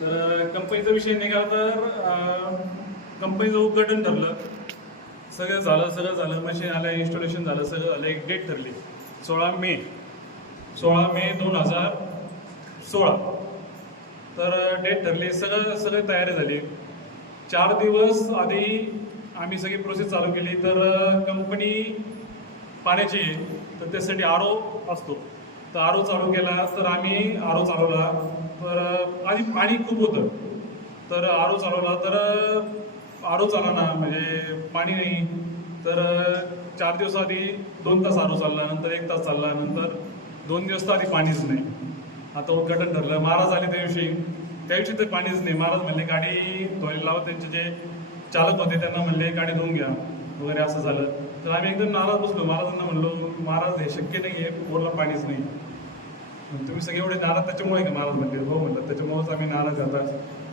तर कंपनीचा विषय निघाला तर कंपनीचं उद्घाटन ठरलं, सगळं झालं, मशीन आलं, इन्स्टॉलेशन झालं, सगळं झालं. एक डेट ठरली 16 मे 2016. तर डेट ठरली, सगळं तयारी झाली. 4 दिवस आधी आम्ही सगळी प्रोसेस चालू केली. तर कंपनी पाण्याची आहे, तर त्यासाठी आरो असतो, तर आरो चालू केला. तर आम्ही आरो चालवला. तर आधी पाणी खूप होतं, तर आरो चालवला. तर आरो चालवला म्हणजे पाणी नाही. तर 4 दिवस आधी 2 तास आरो चालला, नंतर 1 तास चालला, नंतर 2 दिवस तर आधी पाणीच नाही. आता उद्घाटन ठरलं, महाराज आले त्या दिवशी तर पाणीच नाही. महाराज म्हणले गाडी धुवायला लावा. त्यांचे जे चालक होते त्यांना म्हणले गाडी धुवून घ्या वगैरे, असं झालं. तर आम्ही एकदम नाराज बसलो. महाराजांना म्हणलो, महाराज हे शक्य नाही आहे, बोरला पाणीच नाही. तुम्ही सगळे एवढे नाराज त्याच्यामुळे का? महाराज म्हणले हो. म्हणलं त्याच्यामुळेच आम्ही नाराज. आता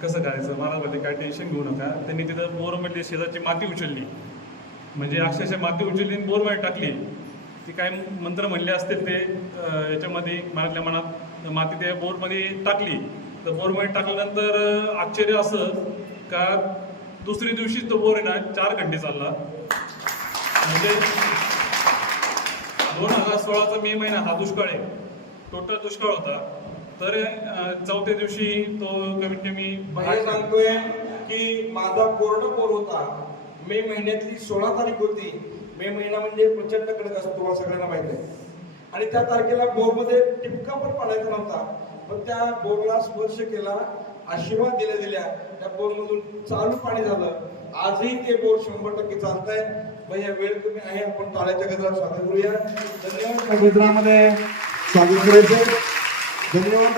कसं करायचं? महाराज म्हणले काय टेन्शन घेऊ नका. त्यांनी तिथं बोरमध्ये शेजारची माती उचलली, म्हणजे अक्षरशः माती उचलली आणि बोरमध्ये टाकली. ती काय मंत्र म्हणले असतील ते याच्यामध्ये मनातल्या मनात माती त्या बोरमध्ये टाकली. तर बोरमध्ये टाकल्यानंतर आश्चर्य असं का दुसऱ्या दिवशी तो बोर आहे ना 4 घंटे चालला. म्हणजे 2016चा मे महिना हा दुष्काळ आहे, टोटल दुष्काळ होता. तर 4थ्या दिवशी तो कमीत कमी सांगतोय की माझा पूर्ण बोर होता. मे महिन्यातली 16 तारीख होती. मे महिना म्हणजे प्रचंड कडक असतो, तुम्हाला सगळ्यांना माहिती आहे. आणि त्या तारखेला बोरमध्ये टिपका पण पाडायचा नव्हता, पण त्या बोरला स्पर्श केला, आशीर्वाद दिल्या त्या बोरमधून चालू पाणी झालं. आजही ते बोर 100% चालतंय. भैया वेळ कमी आहे, आपण टाळ्याच्या गजरात स्वागत करूया. धन्यवाद. गजरामध्ये स्वागत करायचं. धन्यवाद.